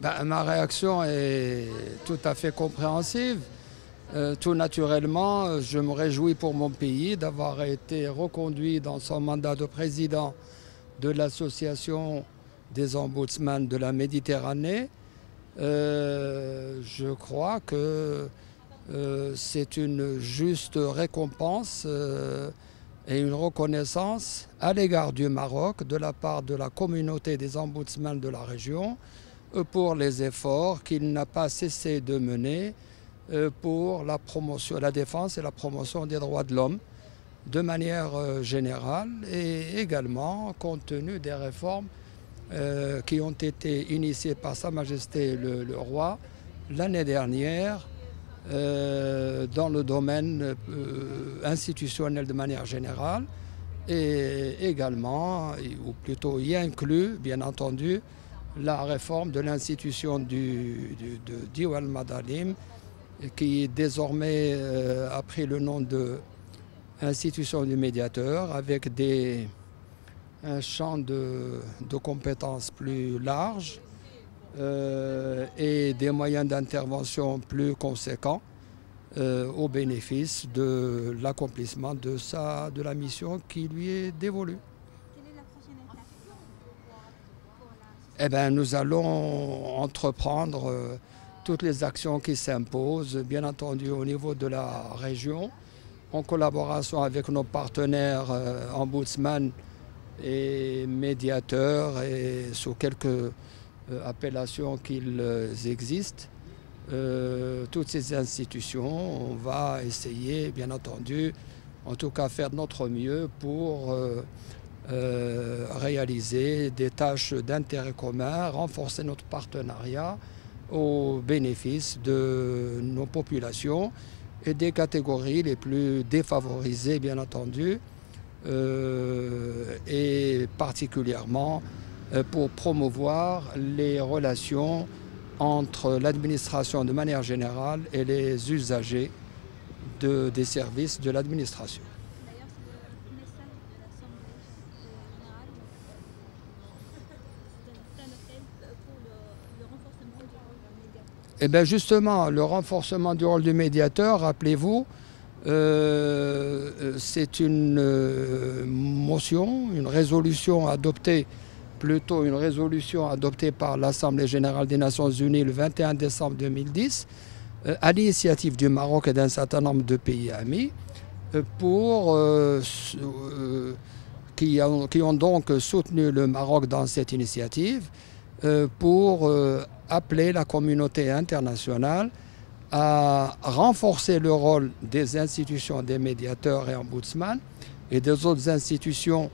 Ben, ma réaction est tout à fait compréhensive. Tout naturellement, je me réjouis pour mon pays d'avoir été reconduit dans son mandat de président de l'association des ombudsman de la Méditerranée. Je crois que c'est une juste récompense et une reconnaissance à l'égard du Maroc de la part de la communauté des ombudsman de la région pour les efforts qu'il n'a pas cessé de mener pour la promotion, la défense et la promotion des droits de l'homme de manière générale et également compte tenu des réformes qui ont été initiées par Sa Majesté le Roi l'année dernière dans le domaine institutionnel de manière générale et également, ou plutôt y inclut bien entendu, la réforme de l'institution de Diwan Madalim qui désormais a pris le nom de institution du médiateur avec un champ de compétences plus large et des moyens d'intervention plus conséquents au bénéfice de l'accomplissement de la mission qui lui est dévolue. Quelle est la prochaine étape pour Eh bien, nous allons entreprendre toutes les actions qui s'imposent, bien entendu au niveau de la région, en collaboration avec nos partenaires ombudsman et médiateurs et sous quelques appellations qu'ils existent. Toutes ces institutions, on va essayer, bien entendu, en tout cas faire de notre mieux pour réaliser des tâches d'intérêt commun, renforcer notre partenariat au bénéfice de nos populations et des catégories les plus défavorisées, bien entendu, et particulièrement pour promouvoir les relations entre l'administration de manière générale et les usagers des services de l'administration. D'ailleurs, c'est le message de l'Assemblée générale. C'est un appel pour le renforcement du rôle du médiateur. Eh bien justement, le renforcement du rôle du médiateur, rappelez-vous, c'est une motion, une résolution adoptée par l'Assemblée générale des Nations unies le 21 décembre 2010, à l'initiative du Maroc et d'un certain nombre de pays amis, qui ont donc soutenu le Maroc dans cette initiative, pour appeler la communauté internationale à renforcer le rôle des institutions des médiateurs et ombudsman et des autres institutions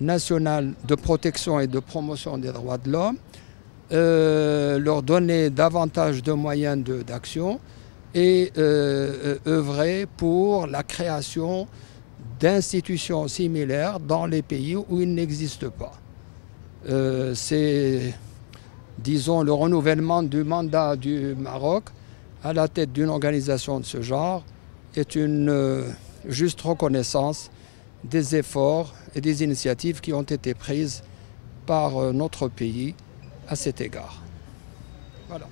nationales de protection et de promotion des droits de l'homme, leur donner davantage de moyens d'action et œuvrer pour la création d'institutions similaires dans les pays où il n'existe pas. C'est, disons, le renouvellement du mandat du Maroc à la tête d'une organisation de ce genre est une juste reconnaissance des efforts et des initiatives qui ont été prises par notre pays à cet égard. Voilà.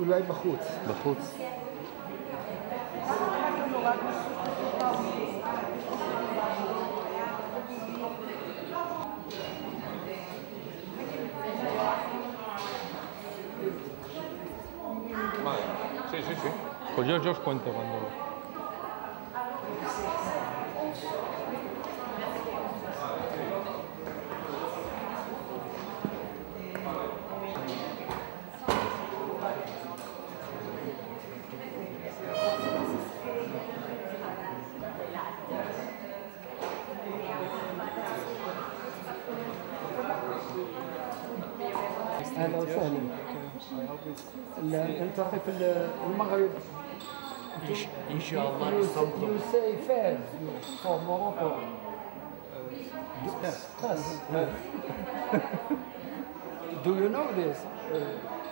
אולי בחוץ. בחוץ. Vale, sí, sí, sí. Pues yo os cuento cuando... اهلا وسهلا. نلتقي في المغرب. ان شاء الله You نستمتعوا. say Fez for Morocco. Fez. Do you know this?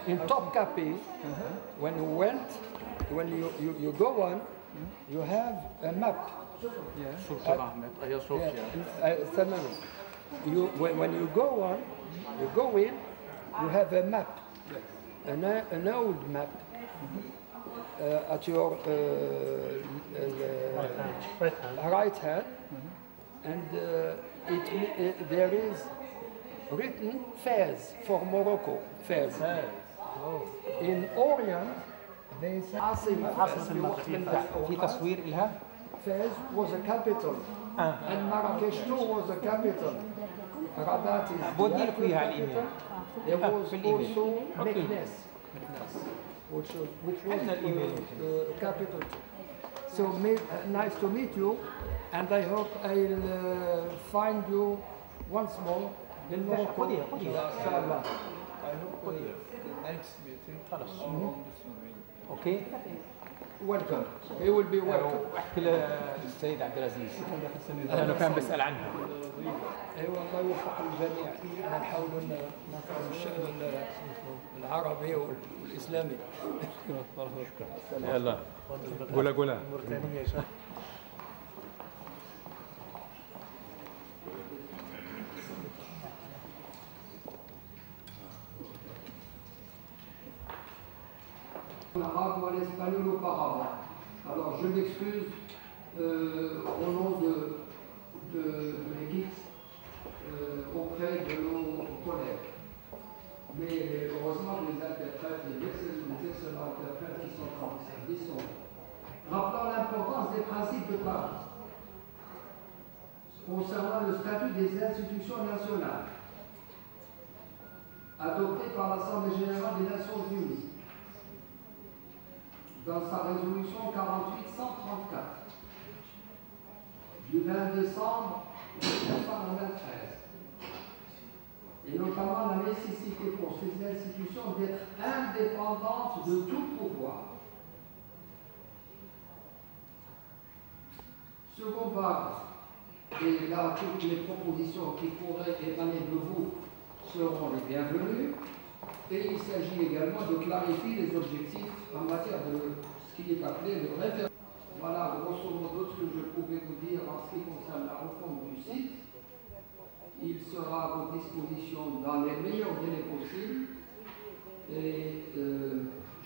In Topkapi, when you go on, you have a map. شرطة أحمد أيا صوفيا. تماما. When you go on, you go in, you have a map, an old map at your right hand, and there is written Fez for Morocco. Fez. In Orient, they say عاصمة في تصوير إلها. Fez was a capital, and Marrakesh too was a capital. Rabat is the بودي لك إياها على capital. الإيميل. There was في الإيميل. also أوكي. Meknes, which was عندنا الإيميل. the capital. So nice to meet you, and I hope I'll find you once more in Morocco. خذيها. Inshallah. I hope the next meeting خلاص. okay. Welcome. He will be welcome. احكي للسيد عبد العزيز لانه كان بيسال عنها. ايوه الله يوفق الجميع. نحاول نفهم الشأن العربي والاسلامي. يلا قولها. L'arabe ou à l'espagnol auparavant. Alors je m'excuse au nom de l'équipe auprès de nos collègues. Mais heureusement les interprètes, les excellents interprètes qui sont en service sont là. Rappelant l'importance des principes de Paris concernant le statut des institutions nationales adopté par l'Assemblée générale des Nations unies dans sa résolution 48-134 du 20 décembre 1993, et notamment la nécessité pour ces institutions d'être indépendantes de tout pouvoir. Second paragraphe, et là toutes les propositions qui pourraient émaner de vous seront les bienvenues. Et il s'agit également de clarifier les objectifs en matière de ce qui est appelé le référendum. Voilà, grosso modo, ce que je pouvais vous dire en ce qui concerne la refonte du site. Il sera à votre disposition dans les meilleurs délais possibles. Et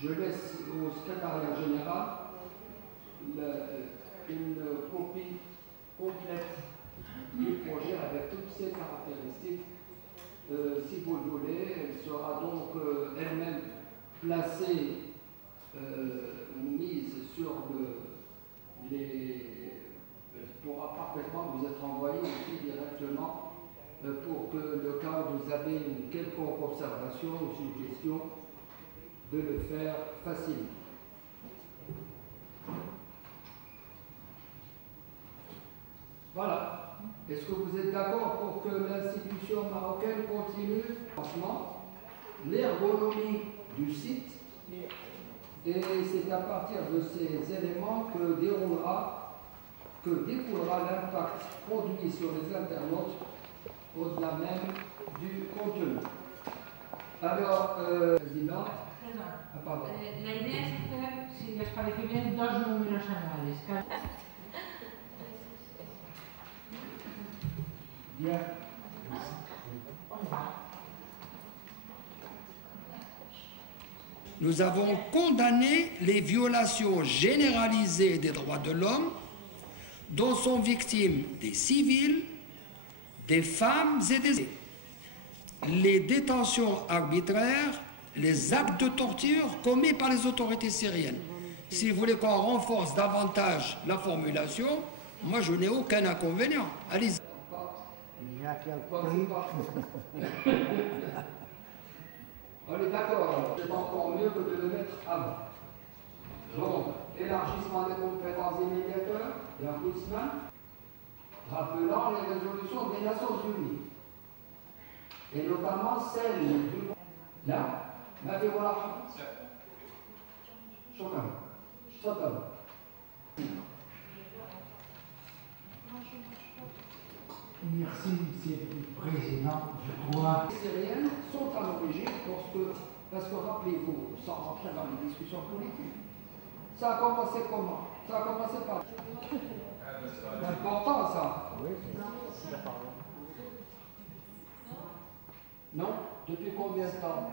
je laisse au secrétariat général une copie complète du projet avec toutes ses caractéristiques. Si vous le voulez, elle sera donc elle-même placée, mise sur elle pourra parfaitement vous être envoyée aussi directement pour que le cas où vous avez une quelconque observation ou suggestion, de le faire facilement. Voilà. Est-ce que vous êtes d'accord pour que l'institution marocaine continue franchement l'ergonomie du site, et c'est à partir de ces éléments que découlera l'impact produit sur les internautes au-delà même du contenu. Alors, président, pardon. La idea es hacer, si les parece bien, dos números anuales. Bien. Nous avons condamné les violations généralisées des droits de l'homme dont sont victimes des civils, des femmes et des... les détentions arbitraires, les actes de torture commis par les autorités syriennes. Si vous voulez qu'on renforce davantage la formulation, moi je n'ai aucun inconvénient. Allez-y. On est d'accord, c'est encore mieux que de le mettre avant. Donc, élargissement des compétences des médiateurs, l'ombudsman, rappelant les résolutions des Nations Unies, et notamment celle du لا ما في ولا حرف. شكرا. تفضل. Merci, Monsieur le Président. Je crois. Les Syriens sont à l'origine parce que rappelez-vous, sans rentrer dans les discussions politiques, ça a commencé comment? Ça a commencé par. C'est important ça. Non? Depuis combien de temps?